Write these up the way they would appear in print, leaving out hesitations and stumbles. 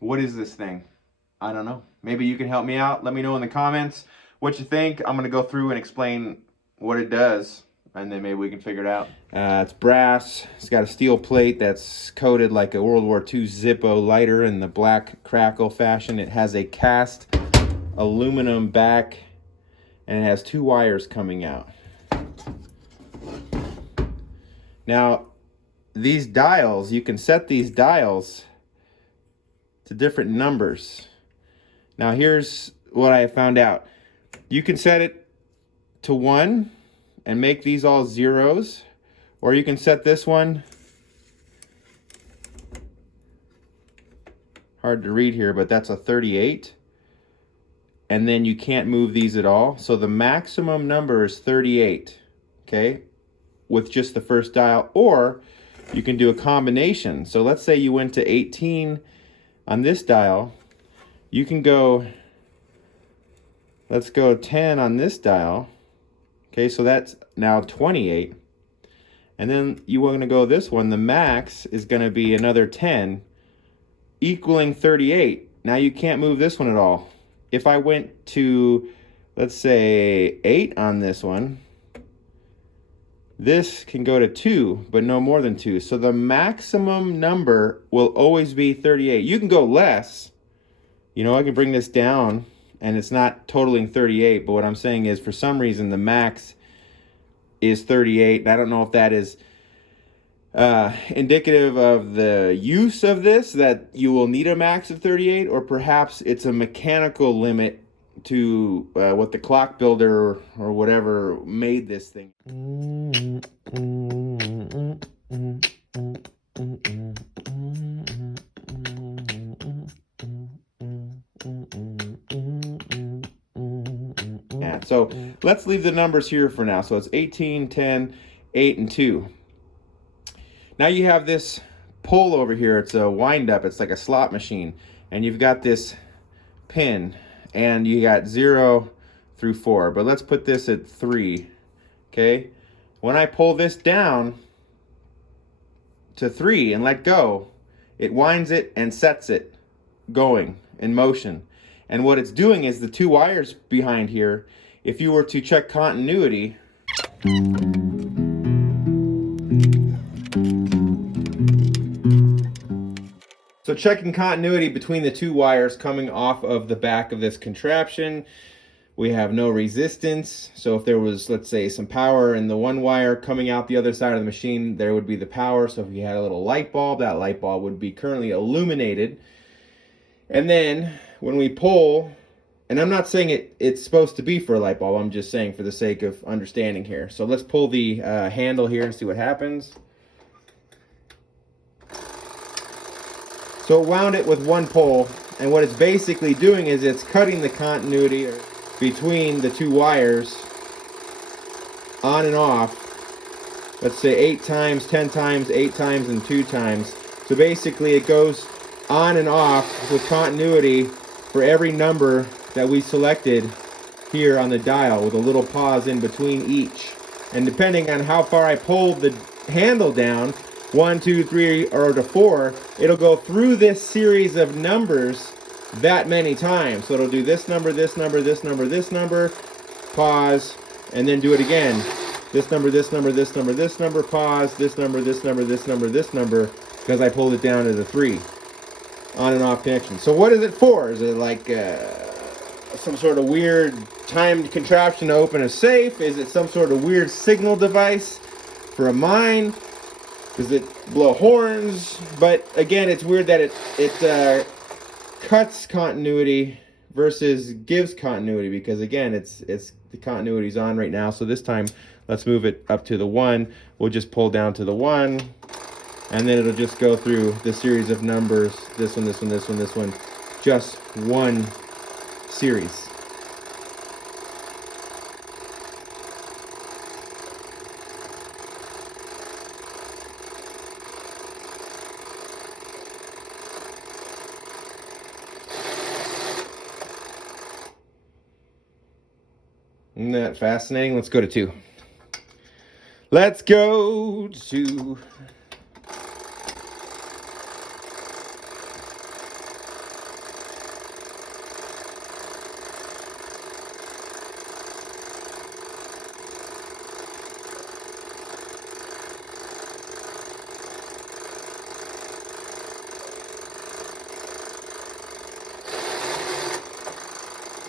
What is this thing? I don't know. Maybe you can help me out. Let me know in the comments what you think. I'm going to go through and explain what it does, and then maybe we can figure it out. It's brass. It's got a steel plate that's coated like a World War II Zippo lighter in the black crackle fashion. It has a cast aluminum back, and it has 2 wires coming out. Now, these dials, you can set these dials to different numbers. Now, here's what I found out. You can set it to 1 and make these all zeros, or you can set this one, hard to read here, but that's a 38, and then you can't move these at all. So the maximum number is 38, okay, with just the first dial. Or you can do a combination. So let's say you went to 18 on this dial. You can go, let's go 10 on this dial. Okay, so that's now 28. And then you want to go this one. The max is going to be another 10, equaling 38. Now you can't move this one at all. If I went to, let's say, 8 on this one, this can go to 2, but no more than 2. So the maximum number will always be 38. You can go less. You know, I can bring this down, and it's not totaling 38, but what I'm saying is, for some reason, the max is 38. And I don't know if that is indicative of the use of this, that you will need a max of 38, or perhaps it's a mechanical limit to what the clock builder or whatever made this thing. Yeah, so let's leave the numbers here for now. So it's 18, 10, 8, and 2. Now you have this pole over here. It's a windup. It's like a slot machine. And you've got this pin. And you got 0 through 4. But let's put this at 3. Okay? When I pull this down to 3 and let go, it winds it and sets it going in motion. And what it's doing is the 2 wires behind here, if you were to check continuity, so checking continuity between the 2 wires coming off of the back of this contraption, we have no resistance. So if there was, let's say, some power in the 1 wire coming out the other side of the machine, there would be the power. So if you had a little light bulb, that light bulb would be currently illuminated. And then when we pull, and I'm not saying it's supposed to be for a light bulb, I'm just saying for the sake of understanding here. So let's pull the handle here and see what happens. So it wound it with 1 pull, and what it's basically doing is it's cutting the continuity between the 2 wires on and off. Let's say 8 times, 10 times, 8 times, and 2 times. So basically it goes on and off with continuity for every number that we selected here on the dial, with a little pause in between each. And depending on how far I pulled the handle down, 1, 2, 3, or to 4, it'll go through this series of numbers that many times. So it'll do this number, this number, this number, this number, pause, and then do it again. This number, this number, this number, this number, pause, this number, this number, this number, this number, because I pulled it down to the 3. On and off connection. So what is it for? Is it like some sort of weird timed contraption to open a safe? Is it some sort of weird signal device for a mine? Does it blow horns? But again, it's weird that it cuts continuity versus gives continuity, because again, it's the continuity's on right now. So this time, let's move it up to the 1. We'll just pull down to the 1, and then it'll just go through the series of numbers. This one, this one, this one, this one. Just 1 series. Isn't that fascinating? Let's go to 2. Let's go to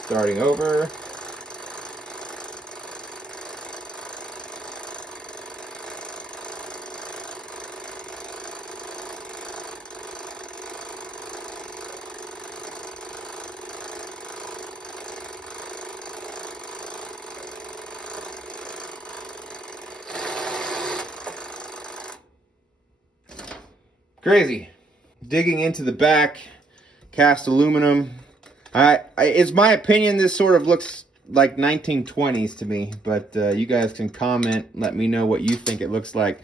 Starting over. Crazy. Digging into the back, cast aluminum. It's my opinion this sort of looks like 1920s to me, but you guys can comment, let me know what you think it looks like.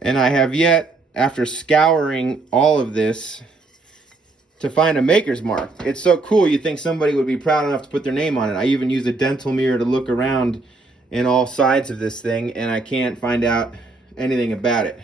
And I have yet, after scouring all of this, to find a maker's mark. It's so cool, you think somebody would be proud enough to put their name on it. I even used a dental mirror to look around in all sides of this thing, and I can't find out anything about it.